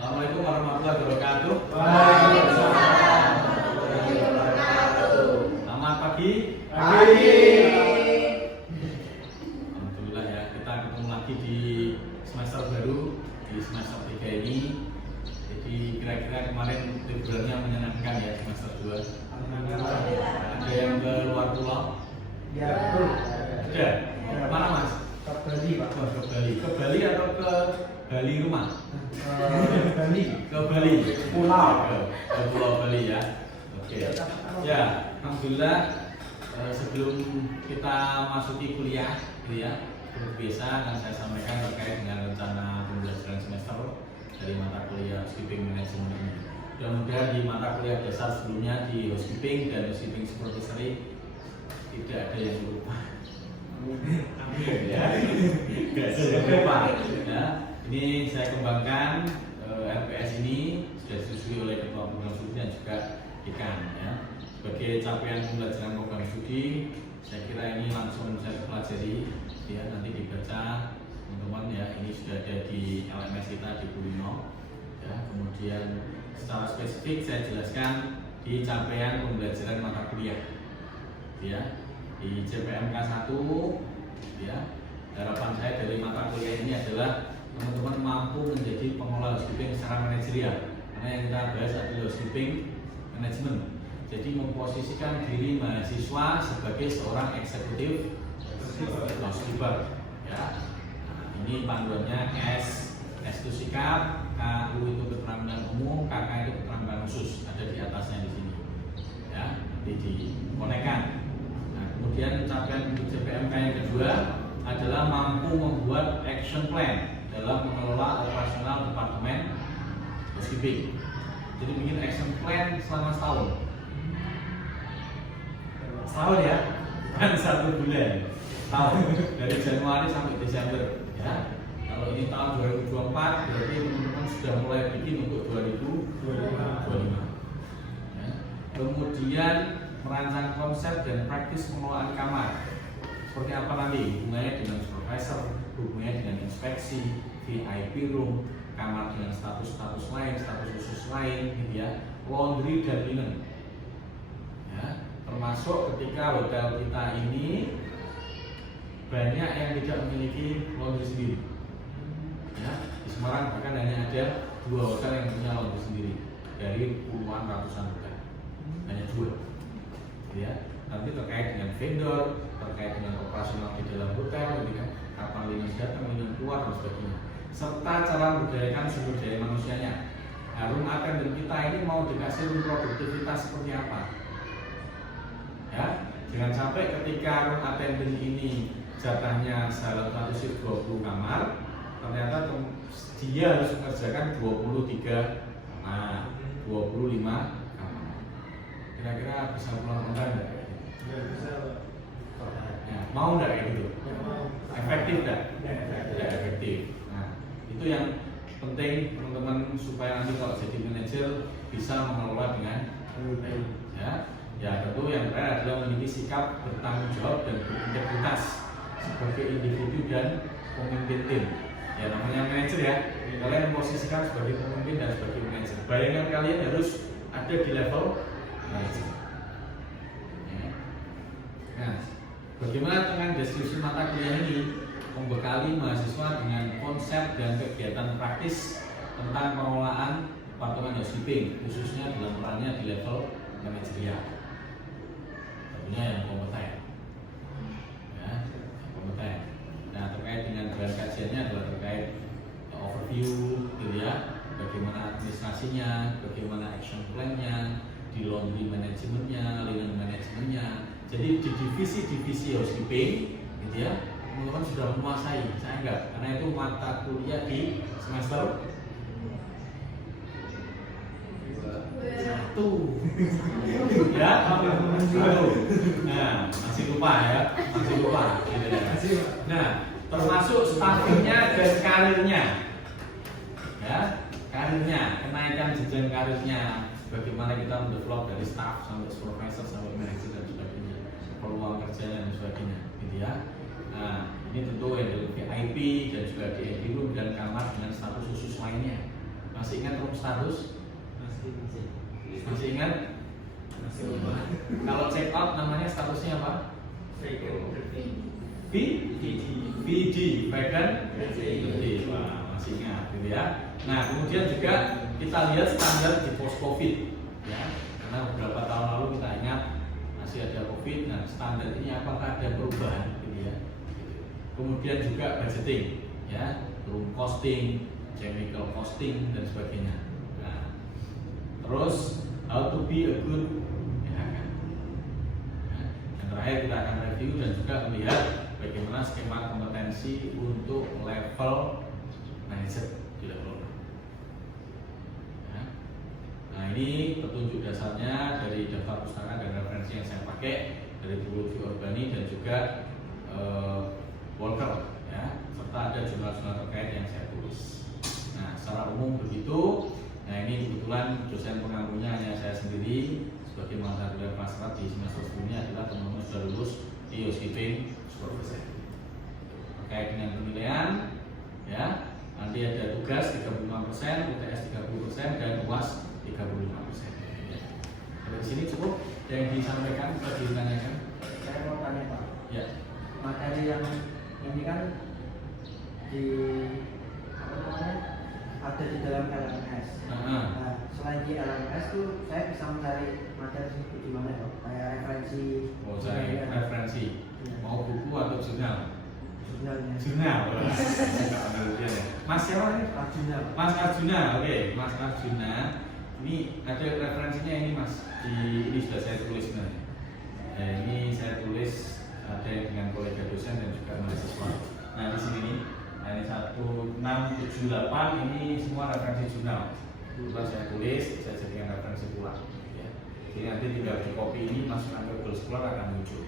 Assalamualaikum warahmatullahi wabarakatuh. Waalaikumsalam warahmatullahi wabarakatuh. Selamat pagi. Pagi. Alhamdulillah ya, kita ketemu lagi di semester baru, di semester 3 ini. Jadi kira-kira kemarin liburannya menyenangkan ya semester 2. Ada yang ke luar pulau? Ya, betul. Ada? Mana Mas? Ke Bali, Pak. Oh, ke Bali. Ke Bali atau ke Bali rumah? Bali. Ke Bali. Pulau. Ke Pulau Bali ya. Oke. Ya, alhamdulillah sebelum kita masuki kuliah, gitu ya, seperti biasa akan saya sampaikan terkait dengan rencana pembelajaran semester dari mata kuliah housekeeping management ini. Mudah-mudahan di mata kuliah dasar sebelumnya di housekeeping dan housekeeping supervisory tidak ada yang lupa. Ya, tidak ada yang lupa. Ya, ini saya kembangkan RPS ini sudah disetujui oleh Ketua Program Studi dan juga Dekan ya. Sebagai capaian pembelajaran program studi, saya kira ini langsung saya pelajari ya, nanti dibaca teman-teman ya. Ini sudah ada di LMS kita di Kulino ya. Kemudian secara spesifik saya jelaskan di capaian pembelajaran mata kuliah ya, di CPMK 1 ya. Harapan saya dari mata kuliah ini adalah teman-teman mampu menjadi pengelola housekeeping secara manajerial, karena yang kita bahas adalah housekeeping management. Jadi memposisikan diri mahasiswa sebagai seorang eksekutif housekeeper ya. Ini panduannya S itu sikap, KU itu keterampilan umum, KK itu keterampilan khusus, ada di atasnya di sini ya, nanti dikonekkan. Nah, kemudian capaian CPMK yang kedua adalah mampu membuat action plan dalam mengelola operasional departemen housekeeping. Jadi bikin action plan selama setahun ya, kan 1 bulan, tahun dari Januari sampai Desember ya. Kalau ini tahun 2024 berarti teman-teman sudah mulai bikin untuk 2025 ya. Kemudian merancang konsep dan praktis pengelolaan kamar, seperti apa nanti hubungannya dengan supervisor, hubungannya dengan inspeksi, VIP room, kamar dengan status lain, status khusus lain gitu ya, laundry dan linen ya. Termasuk ketika hotel kita ini banyak yang tidak memiliki laundry sendiri ya. Di Semarang bahkan hanya ada 2 hotel yang punya laundry sendiri dari puluhan ratusan hotel, hanya 2 ya. Nanti terkait dengan vendor, terkait dengan operasional di dalam hotel, gitu kan, kapan linen datang, linen keluar dan sebagainya, serta cara memberdayakan sumber daya manusianya. Room attendant kita ini mau dikasih room produktivitas seperti apa ya. Jangan sampai ketika room attendant ini jatahnya dalam satu shift 20 kamar, ternyata dia harus mengerjakan 23 kamar, 25 kamar. Kira-kira bisa pulang enggak? Ya, mau enggak kayak gitu? Efektif enggak? Tidak efektif. Nah, itu yang penting teman-teman supaya nanti kalau jadi manajer bisa mengelola dengan baik ya. Ya, tentu yang terakhir adalah memiliki sikap bertanggung jawab dan berintegritas sebagai individu dan pemimpin tim. Ya, namanya manajer ya, kalian memposisikan sebagai pemimpin dan sebagai manajer. Bayangan kalian harus ada di level manajer. Nah, bagaimana dengan deskripsi mata kuliah ini membekali mahasiswa dengan konsep dan kegiatan praktis tentang pengelolaan departemen housekeeping, khususnya dalam perannya di level manajerial. Tentunya yang kompeten, ya, yang kompeten. Nah, terkait dengan bahan kajiannya adalah terkait overview, gitu ya, bagaimana administrasinya, bagaimana action plan-nya, di laundry manajemennya, linen manajemennya. Jadi di divisi-divisi housekeeping, gitu ya, teman-teman sudah menguasai. Saya enggak, karena itu mata kuliah di semester 1 ya, 1. Nah, masih lupa ya, masih lupa. Gitu ya. Nah, termasuk staffingnya dan karirnya, ya, karirnya, kenaikan jenjang karirnya. Bagaimana kita mendevelop dari staff sampai supervisor sampai manajer dan sebagainya, peluang kerjanya dan sebagainya, gitu ya. Nah, ini tentu yang dari VIP dan juga di room dan kamar dengan status khusus lainnya. Masih ingat room status? Masih ingat? Kalau check out namanya statusnya apa? VD, vacant. Wah, masih ingat gitu ya. Nah, kemudian juga kita lihat standar di post COVID ya. Karena beberapa tahun lalu kita ingat masih ada COVID. Nah, standar ini apakah ada perubahan gitu ya. Kemudian juga budgeting ya, room costing, chemical costing dan sebagainya. Nah, terus how to be a good PHK. Nah, yang terakhir kita akan review dan juga melihat bagaimana skema kompetensi untuk level manager di level. Ya. Nah, ini petunjuk dasarnya dari daftar pustaka dan referensi yang saya pakai dari buku Lutfi Organi dan juga Walker ya, serta ada jurnal-jurnal terkait yang saya tulis. Nah, secara umum begitu. Nah, ini kebetulan dosen pengampunya hanya saya sendiri sebagai mata kuliah kelas 4 di semester sebelumnya adalah teman-teman sudah lulus di housekeeping supervisor. Terkait dengan penilaian ya, nanti ada tugas 35%, UTS 30% dan UAS 35%. Ya. Dari sini cukup yang disampaikan atau ditanyakan? Saya mau tanya Pak. Ya. Materi yang ini kan di apa namanya ada di dalam LMS. Nah, selain di LMS tuh saya bisa mencari materi itu di mana ya? Kayak referensi. Oh, cari referensi. Ya. Mau buku atau jurnal? Jurnalnya. Jurnal. Mas siapa ini? Arjuna. Mas Arjuna. Oke, Mas Arjuna. Ini ada referensinya ini Mas. Ini sudah saya tulis sebenarnya. Nah, ini saya tulis ada dengan kolega dosen dan juga mahasiswa. Nah, di sini nih, nah, ini 1678 ini semua referensi jurnal. Kemudian saya tulis, saya jadikan referensi pula. Ya. Jadi nanti tinggal di copy ini masukkan ke Google Scholar akan muncul.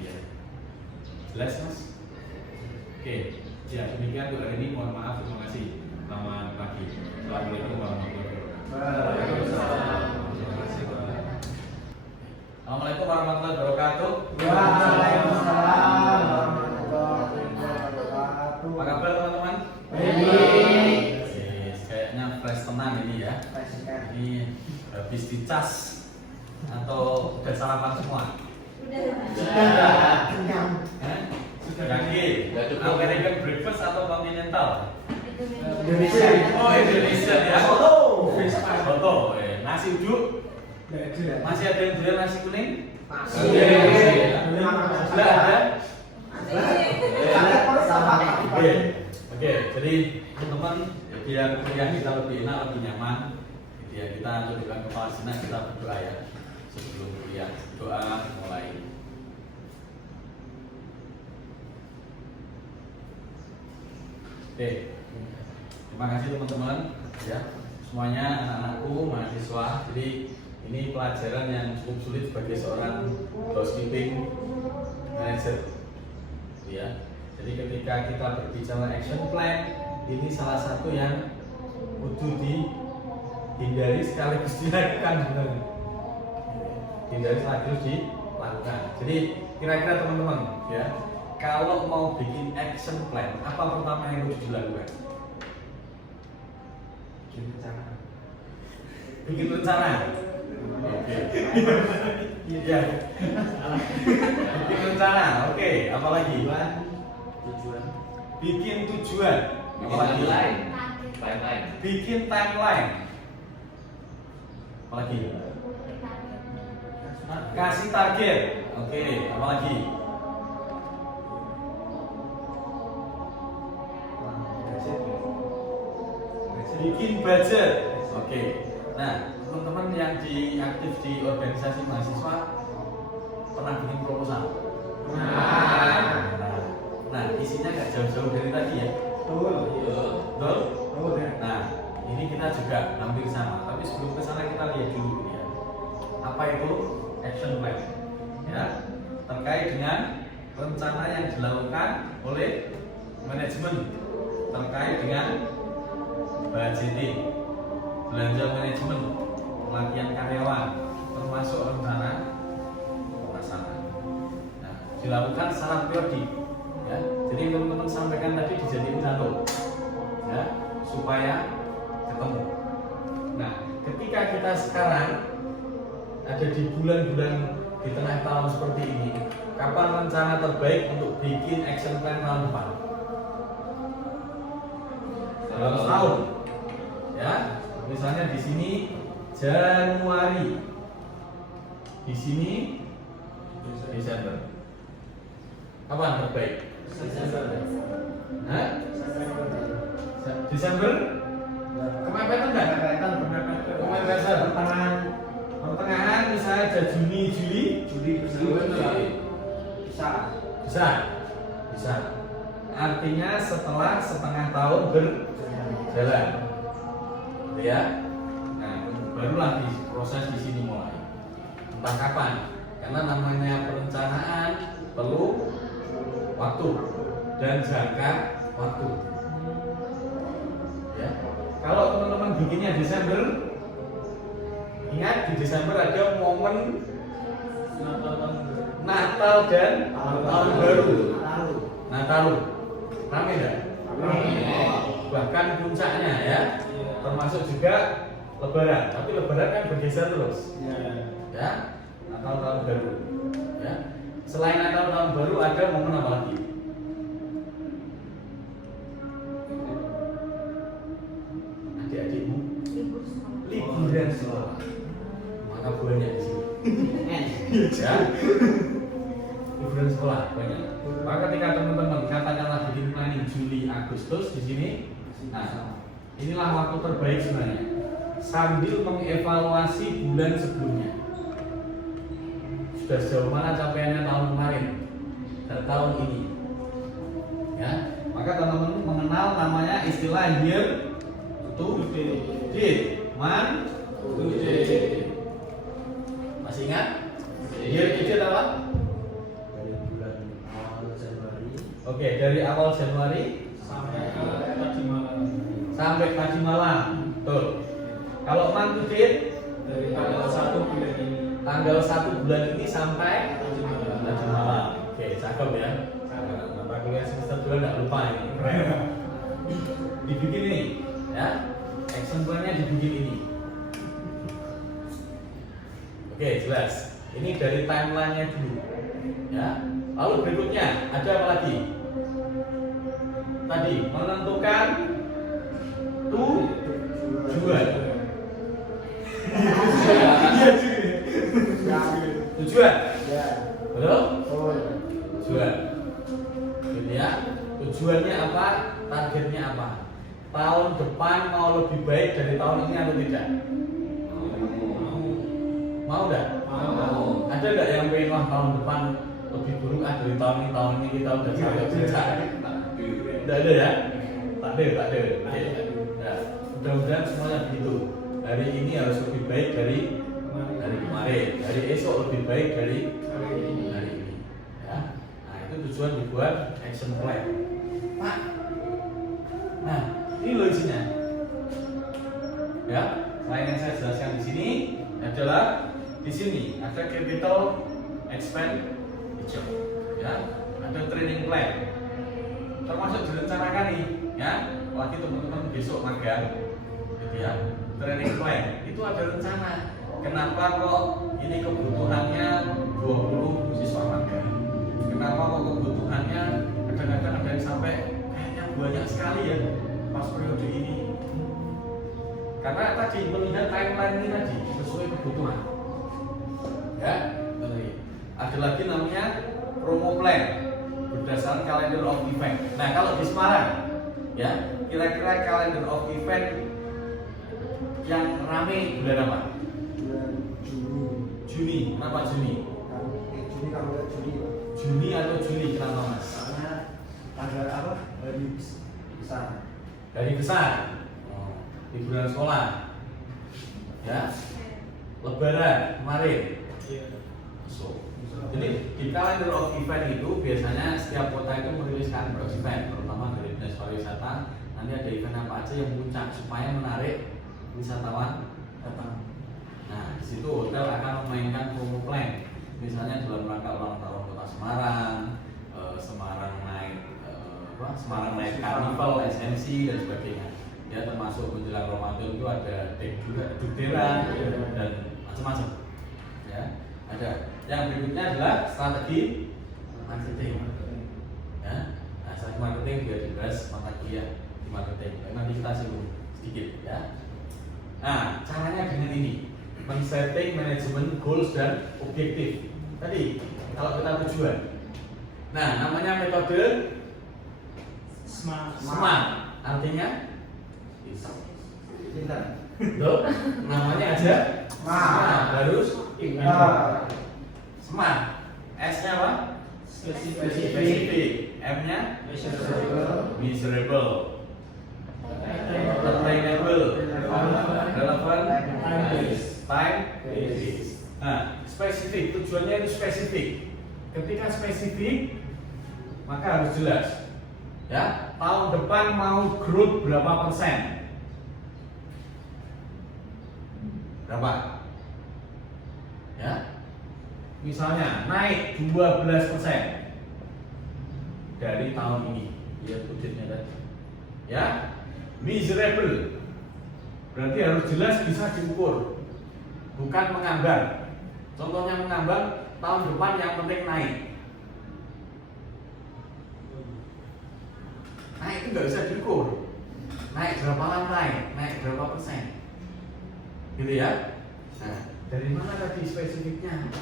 Ya. Jelas Mas? Oke, ya demikian untuk hari ini. Mohon maaf, terima kasih. Selamat pagi. Assalamualaikum warahmatullahi wabarakatuh. Assalamualaikum warahmatullahi wabarakatuh. Waalaikumsalam warahmatullahi wabarakatuh. Apa kabar teman-teman? Baik. Kayaknya fresh tenan ini ya. Fresh kan. Ini habis dicas atau udah sarapan semua? Sudah kenyang. Sudah yakin? American breakfast atau continental? Indonesia. Oh, Indonesia ya. Soto. Soto. Nasi uduk. Masih ada yang jual nasi kuning? Masih. Sudah ada? Oke. Oke, jadi teman-teman biar kuliah kita lebih enak, lebih nyaman. Ya, kita tundukkan kepala sejenak, kita berdoa ya sebelum kuliah. Doa mulai. Oke, terima kasih teman-teman ya semuanya, anak-anakku, mahasiswa. Jadi ini pelajaran yang cukup sulit bagi seorang housekeeping manager ya. Jadi ketika kita berbicara action plan, ini salah satu yang kudu dihindari sekaligus dilakukan sebenarnya. Hindari sekaligus dilakukan. Jadi kira-kira teman-teman ya, kalau mau bikin action plan, apa pertama yang harus dilakukan? Bikin rencana. Oke. Iya. Bikin rencana. Oke. Apalagi? Tujuan. Bikin tujuan. Apalagi? Timeline. Bikin timeline. Apalagi? Kasih target. Oke. Apalagi? Bikin budget. Oke. Nah, teman-teman yang aktif di organisasi mahasiswa pernah bikin proposal? Nah, isinya nggak jauh-jauh dari tadi ya. Betul? Nah, ini kita juga hampir sama. Tapi sebelum ke sana kita lihat dulu ya. Apa itu action plan? Ya, terkait dengan rencana yang dilakukan oleh manajemen terkait dengan budgeting, belanja manajemen, pelatihan karyawan, termasuk rencana pemasaran. Nah, dilakukan secara periodik. Ya, jadi teman-teman sampaikan tadi dijadiin satu, ya, supaya ketemu. Nah, ketika kita sekarang ada di bulan-bulan di tengah tahun seperti ini, kapan rencana terbaik untuk bikin action plan tahun depan? Dalam setahun, ya. Misalnya di sini Januari, di sini Desember. Kapan terbaik? Hah? Desember? Kemepet enggak? Kemepet. Pertengahan misalnya ada Juni, Juli bisa. Artinya setelah setengah tahun berjalan, ya. Nah, barulah proses di sini mulai. Entah kapan, karena namanya perencanaan perlu waktu dan jangka waktu. Ya, kalau teman-teman bikinnya Desember, ingat di Desember ada momen Natal dan Tahun Baru. Natal, rame enggak? Bahkan puncaknya ya, termasuk juga Lebaran. Tapi Lebaran kan bergeser terus. Ya, Natal Tahun Baru. Ya, selain Natal Tahun Baru ada momen apa lagi? Adik-adikmu liburan sekolah. Maka banyak di sini. Ya, liburan sekolah banyak. Maka ketika teman-teman katakanlah bikin planning Juli, Agustus di sini, nah inilah waktu terbaik sebenarnya. Sambil mengevaluasi bulan sebelumnya. Sudah sejauh mana capaiannya tahun kemarin dan tahun ini. Ya, maka teman-teman mengenal namanya istilah year to date, month to date. Masih ingat? Year to date apa? Dari bulan awal Januari. Oke, dari awal Januari sampai tadi malam. Betul. Kalau month to date dari tanggal 1 bulan ini. Tanggal 1 bulan ini sampai tadi malam. Oke, cakep ya. Bapak kuliah semester 2 enggak lupa ini. Keren. Dibikin ini, ya. Action plan-nya dibikin ini. Oke, jelas. Ini dari timeline-nya dulu. Ya. Lalu berikutnya ada apa lagi? Tadi menentukan tujuan. Tujuan. Ya. Betul? Oh. Tujuan. Gitu ya. Tujuannya apa? Targetnya apa? Tahun depan mau lebih baik dari tahun ini atau tidak? Mau enggak? Mau. Ada enggak yang pengen wah tahun depan lebih buruk dari tahun ini kita udah sampai puncak? Tidak ada ya? Tak ada. Oke. Ya, mudah-mudahan semuanya begitu. Hari ini harus lebih baik dari kemarin. Hari esok lebih baik dari hari ini. Ya. Nah, itu tujuan dibuat action plan. Pak. Nah, ini loh isinya. Ya, selain yang saya jelaskan di sini adalah di sini ada capital expenditure. Ya, ada training plan. Termasuk direncanakan nih, ya. Lagi teman-teman besok magang, gitu ya. Training plan itu ada rencana. Kenapa kok ini kebutuhannya 20 siswa magang? Kenapa kok kebutuhannya kadang-kadang ada yang sampai kayaknya banyak sekali ya pas periode ini? Karena tadi melihat timeline ini tadi sesuai kebutuhan. Ya, tadi. Ada lagi namanya promo plan berdasarkan calendar of event. Nah, kalau di Semarang, ya, kira-kira calendar of event yang rame bulan apa? Bulan Juni. Kenapa Juni? Juni kalau nggak Juli, Pak. Juni atau Juli kenapa Mas? Karena tanggal apa? Hari besar. Hari besar. Liburan sekolah. Ya. Lebaran kemarin. So, jadi di calendar of event itu biasanya setiap kota itu merilis calendar of event, terutama dari dinas pariwisata. Nanti ada event apa aja yang puncak supaya menarik wisatawan datang. Nah, di situ hotel akan memainkan promo plan. Misalnya dalam rangka ulang tahun Kota Semarang, Semarang naik Karnival, SNC dan sebagainya. Ya, termasuk menjelang bilang Ramadan itu ada dukderan dan macam-macam. Ya, ada. Yang berikutnya adalah strategi marketing. Ya, nah, strategi marketing biar dibahas mata kuliah di marketing. Nanti kita singgung sedikit ya. Nah, caranya dengan ini, men-setting manajemen goals dan objektif. Tadi kalau kita tujuan. Nah, namanya metode SMART. Artinya Pintar. Loh, namanya aja SMART. Harus Pintar. SMART. S-nya apa? Spesifik. M-nya measurable. Attainable. Relevant. Time-based. Nah, spesifik. Tujuannya itu spesifik. Ketika spesifik, maka harus jelas. Ya, tahun depan mau growth berapa persen? Berapa? Ya, misalnya naik 12% dari tahun ini. Lihat budgetnya tadi. Ya, miserable. Berarti harus jelas bisa diukur, bukan mengambang. Contohnya mengambang, tahun depan yang penting naik. Naik itu nggak bisa diukur. Naik berapa lantai, naik berapa persen, gitu ya. Nah, dari mana tadi spesifiknya?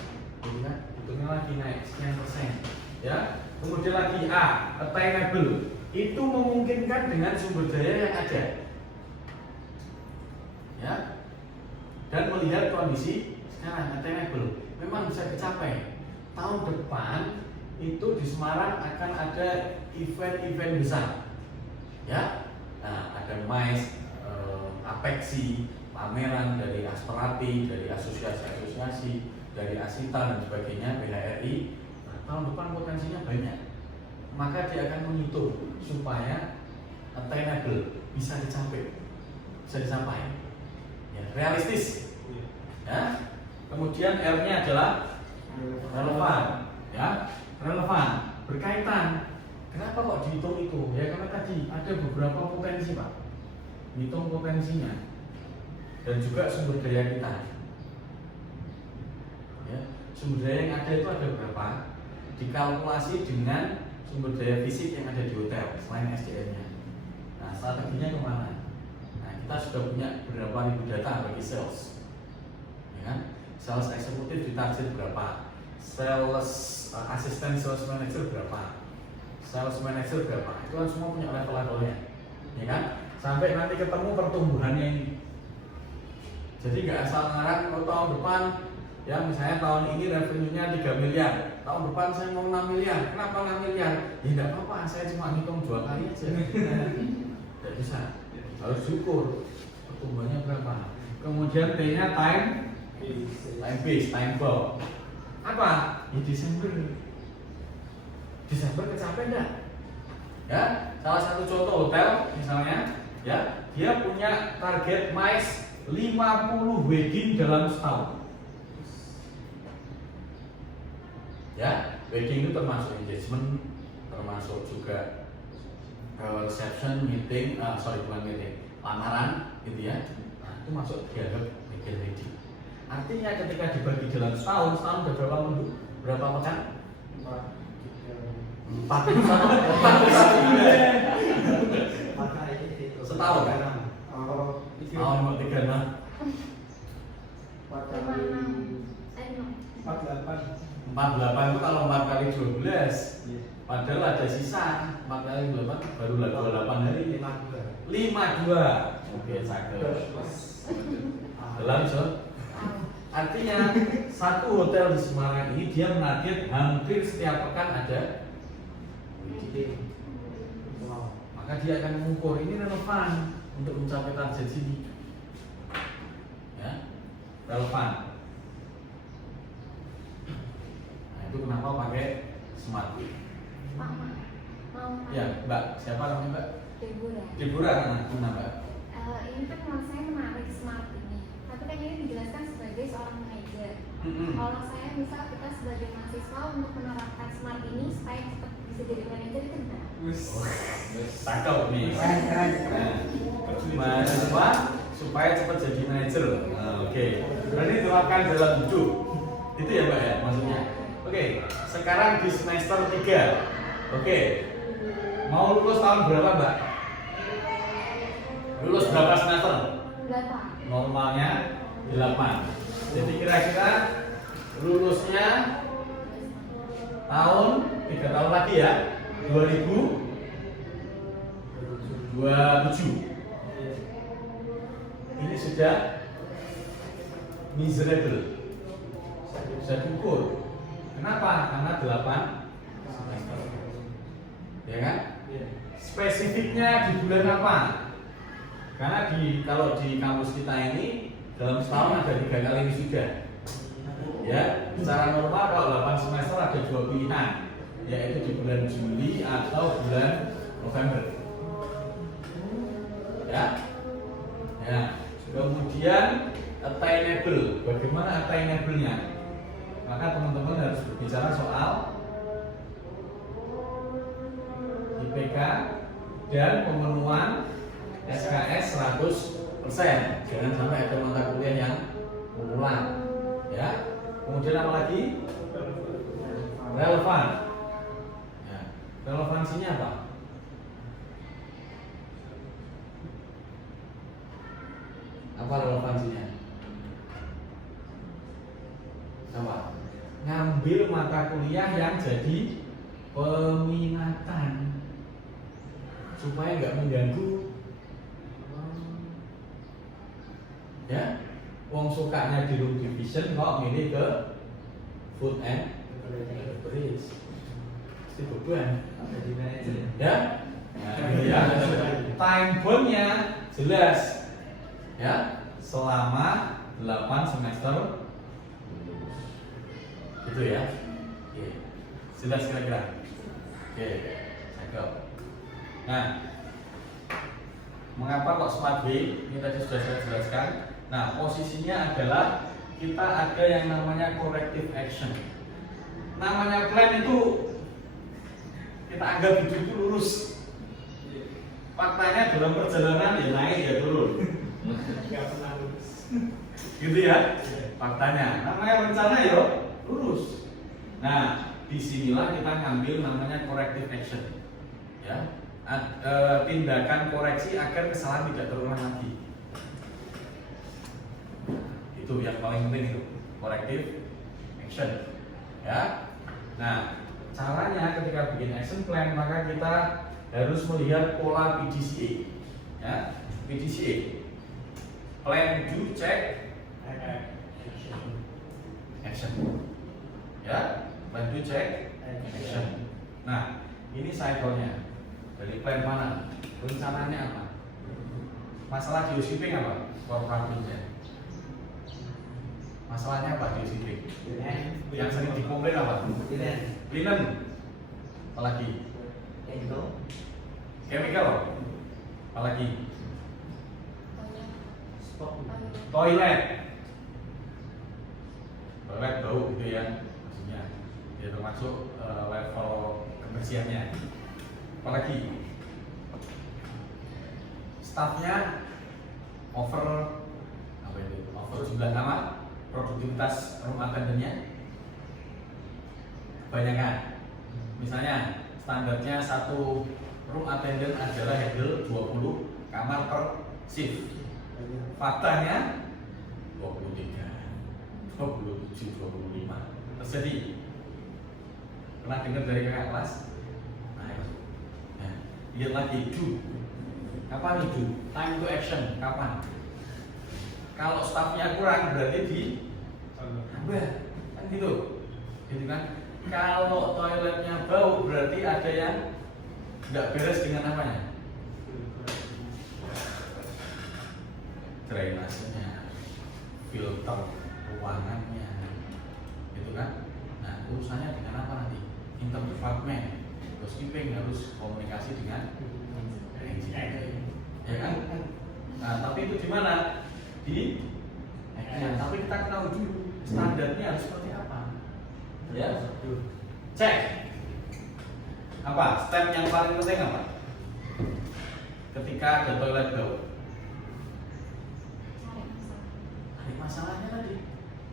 Gitu kan? Hitungnya lagi naik sekian persen. Ya. Kemudian lagi A, attainable. Itu memungkinkan dengan sumber daya yang ada. Ya. Dan melihat kondisi sekarang attainable. Memang bisa dicapai. Tahun depan itu di Semarang akan ada event-event besar. Ya, nah, ada MAIS, Apexi, pameran dari Asperati, dari asosiasi-asosiasi, dari Asita dan sebagainya, BHRI. Nah, tahun depan potensinya banyak. Maka dia akan menghitung supaya attainable, bisa dicapai, ya, realistis. Ya. Kemudian R-nya adalah relevan, ya, relevan, berkaitan. Kenapa kok dihitung itu? Ya karena tadi ada beberapa potensi, Pak. Hitung potensinya dan juga sumber daya kita. Ya, sumber daya yang ada itu ada berapa? Dikalkulasi dengan sumber daya fisik yang ada di hotel selain SDM-nya. Nah, strateginya kemana? Nah, kita sudah punya berapa ribu data bagi sales, ya kan? Sales eksekutif ditarget berapa? Sales asisten sales manager berapa? Sales manager berapa? Itu kan semua punya level-levelnya, ya kan? Sampai nanti ketemu pertumbuhannya ini. Jadi nggak asal ngarang, kalau tahun depan, ya misalnya tahun ini revenue-nya 3 miliar, tahun depan saya mau 6 miliar. Kenapa 6 miliar? Ya nggak apa-apa, saya cuma hitung 2 kali aja. Nggak bisa, harus diukur pertumbuhannya berapa. Kemudian T-nya time base, time bound. Apa? Di Desember kecapai enggak? Ya, salah satu contoh hotel misalnya, ya, dia punya target MICE 50 wedding dalam setahun. Ya, wedding itu termasuk engagement, termasuk juga reception, meeting, bukan meeting, lamaran, gitu ya. Nah, itu masuk dianggap wedding. Artinya ketika dibagi dalam setahun berapa minggu? Berapa pekan? 41 setahun. Tahun mau 36. 48 itu kalau 4 kali 12. Padahal ada sisa 4 kali 8 baru 28 hari. 52. Oke, cakep. Dalam so. Artinya satu hotel di Semarang ini dia menarget hampir setiap pekan ada wedding. Maka dia akan mengukur ini relevan untuk mencapai target sini. Ya, relevan. Nah, itu kenapa pakai smart. Ya, Mbak, siapa namanya Mbak? Debora, kenapa? Ini kan menurut saya menarik smart ini. Tapi kan ini dijelaskan sebagai seorang manajer. Kalau saya misal kita sebagai mahasiswa untuk menerapkan smart ini supaya cepat bisa jadi manajer itu gimana? Cakep nih. Mahasiswa supaya cepat jadi manajer. Nah, oke. Berarti terapkan dalam hidup. Itu ya Mbak ya maksudnya. Oke, sekarang di semester 3. Oke. Mau lulus tahun berapa Mbak? Lulus berapa semester? 8. Normalnya 8. Jadi kira-kira lulusnya tahun 3 tahun lagi ya, 2027. Ini sudah miserable, bisa diukur. Kenapa? Karena 8 semester, ya kan? Spesifiknya di bulan apa? Karena kalau di kampus kita ini dalam setahun ada 3 kali wisuda. Ya, secara normal kalau 8 semester ada 2 pilihan, yaitu di bulan Juli atau bulan November. Ya, ya. Kemudian attainable. Bagaimana attainable-nya? Maka teman-teman harus berbicara soal IPK dan pemenuhan SKS 100%. Jangan sampai ada mata kuliah yang mengulang. Ya. Kemudian apa lagi? Relevan. Ya. Relevansinya apa? Apa relevansinya? Apa? Ngambil mata kuliah yang jadi peminatan supaya nggak mengganggu. Ya, wong sukanya di room division kok milih ke food and beverage. Itu beban. Jadi manajer. Ya, ya. Time bond-nya jelas. Ya, selama 8 semester itu ya. Oke. Jelas kira-kira. Oke, cakep. Nah, mengapa kok Smart B? Ini tadi sudah saya jelaskan. Nah, posisinya adalah kita ada yang namanya corrective action. Namanya plan itu kita anggap hidup itu lurus. Faktanya dalam perjalanan ya naik ya turun. Nggak pernah lulus. Gitu ya, faktanya. Namanya rencana ya lurus. Nah, disinilah kita ngambil namanya corrective action, ya, tindakan koreksi agar kesalahan tidak terulang lagi. Itu yang paling penting itu corrective action, ya. Nah, caranya ketika bikin action plan maka kita harus melihat pola PDCA, ya. PDCA. Plan, do, check, action. Ya, plan, do, check, action. Nah, ini cycle-nya. Dari plan mana? Rencananya apa? Masalah geoshipping apa? Core problemnya. Masalahnya apa geoshipping? Yang sering dikomplain apa? Linen. Apalagi? Chemical. Apalagi? Toilet bau gitu ya, maksudnya ya termasuk level kebersihannya. Apalagi staffnya over apa itu? Over jumlah nama, produktivitas room attendant-nya kebanyakan. Misalnya standarnya satu room attendant adalah handle 20 kamar per shift. Faktanya 23, 27, 25 terjadi. Pernah dengar dari kakak kelas? Nah, lihat lagi do. Kapan itu? Time to action. Kapan? Kalau staffnya kurang berarti di tambah, kan gitu. Gitu kan? Kalau toiletnya bau berarti ada yang nggak beres dengan apanya? Drainasenya, filter ruangannya, gitu kan? Nah, urusannya dengan apa nanti? Interdepartment, housekeeping harus komunikasi dengan engineer, ya kan? Nah, tapi itu di mana? Di action. Tapi kita tahu dulu standarnya harus seperti apa, ya? Cek. Apa? Step yang paling penting apa? Ketika ada toilet bau. masalahnya tadi.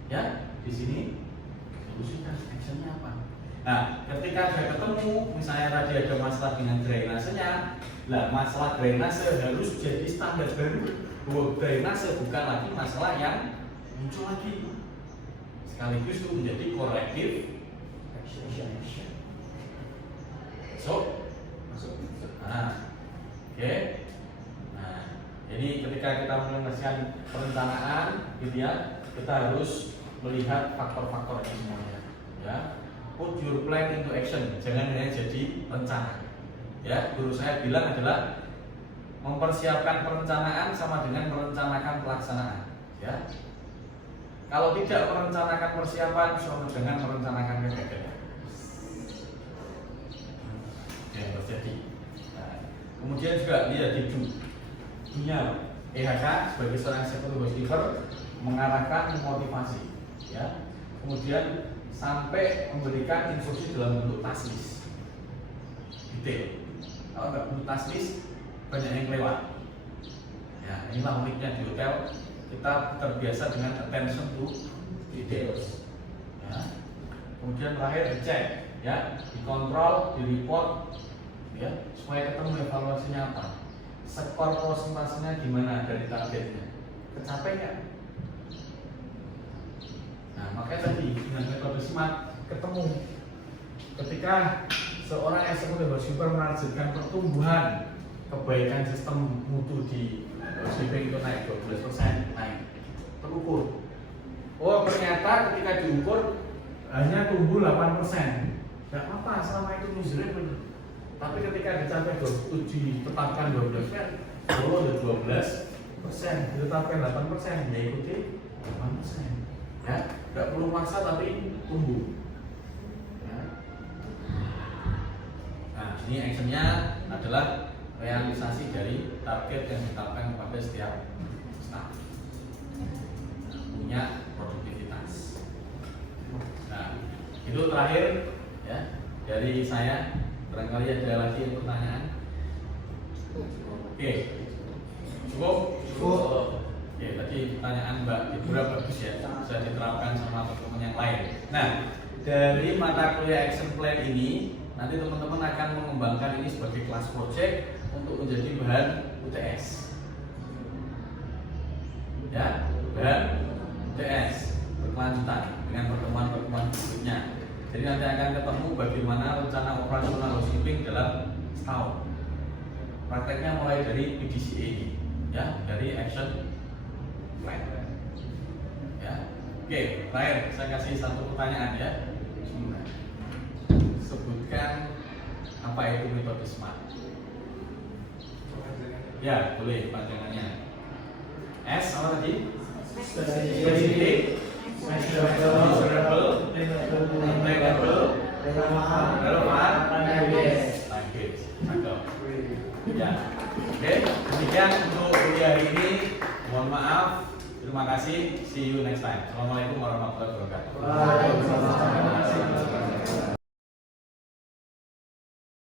Ya, di sini solusikan actionnya apa. Nah, ketika sudah ketemu, misalnya tadi ada masalah dengan drainasenya, lah masalah drainase harus jadi standar baru. Bahwa drainase bukan lagi masalah yang muncul lagi. Sekaligus itu menjadi corrective action. So, masuk. Nah, oke. Nah, jadi ketika kita menjelaskan perencanaan, gitu ya, kita harus melihat faktor-faktor ini semuanya. Ya, put your plan into action. Jangan hanya jadi rencana. Ya, guru saya bilang adalah mempersiapkan perencanaan sama dengan merencanakan pelaksanaan. Ya, kalau tidak merencanakan persiapan sama dengan merencanakan kegagalan. Yang terjadi. Nah, kemudian juga lihat di dunia EHK sebagai seorang executive housekeeper mengarahkan memotivasi, ya. Kemudian sampai memberikan instruksi dalam bentuk task list detail. Kalau nggak bentuk task list banyak yang lewat. Ya, inilah uniknya di hotel, kita terbiasa dengan attention to details. Ya. Kemudian terakhir dicek, ya, dikontrol, direport, ya, supaya ketemu evaluasinya apa, skor prosentasenya gimana dari targetnya, kecapai nggak? Nah, makanya tadi dengan metode SMART ketemu ketika seorang executive housekeeper menargetkan pertumbuhan kebaikan sistem mutu di housekeeping itu naik 12%, naik terukur. Oh, ternyata ketika diukur hanya tumbuh 8%. Nggak apa-apa selama itu newsrate benar. Tapi ketika dicapai ditetapkan 12%, kalau ada 12%, ditetapkan 8%, ya ikuti 8%. Ya, nggak perlu maksa tapi tumbuh. Ya. Nah, ini actionnya adalah realisasi dari target yang ditetapkan kepada setiap staff. Nah, punya produktivitas. Nah, itu terakhir ya dari saya. Barangkali ada lagi yang pertanyaan. Oke, cukup. Oke, tadi pertanyaan Mbak Ibra bagus ya, bisa diterapkan sama teman-teman yang lain. Nah, dari mata kuliah action plan ini nanti teman-teman akan mengembangkan ini sebagai kelas project untuk menjadi bahan UTS. Ya, bahan UTS berkelanjutan dengan pertemuan-pertemuan berikutnya. Jadi nanti akan ketemu bagaimana rencana operasional housekeeping dalam setahun. Prakteknya mulai dari PDCA ini, ya, dari action plan. Ya, oke. Terakhir saya kasih satu pertanyaan ya. Sebutkan apa itu metode SMART. Ya, boleh panjangannya. S apa tadi? Spesifik, measurable, attainable, relevan, language. Ya, oke. Demikian untuk kuliah hari ini. Mohon maaf. Terima kasih. See you next time. Assalamualaikum warahmatullahi wabarakatuh.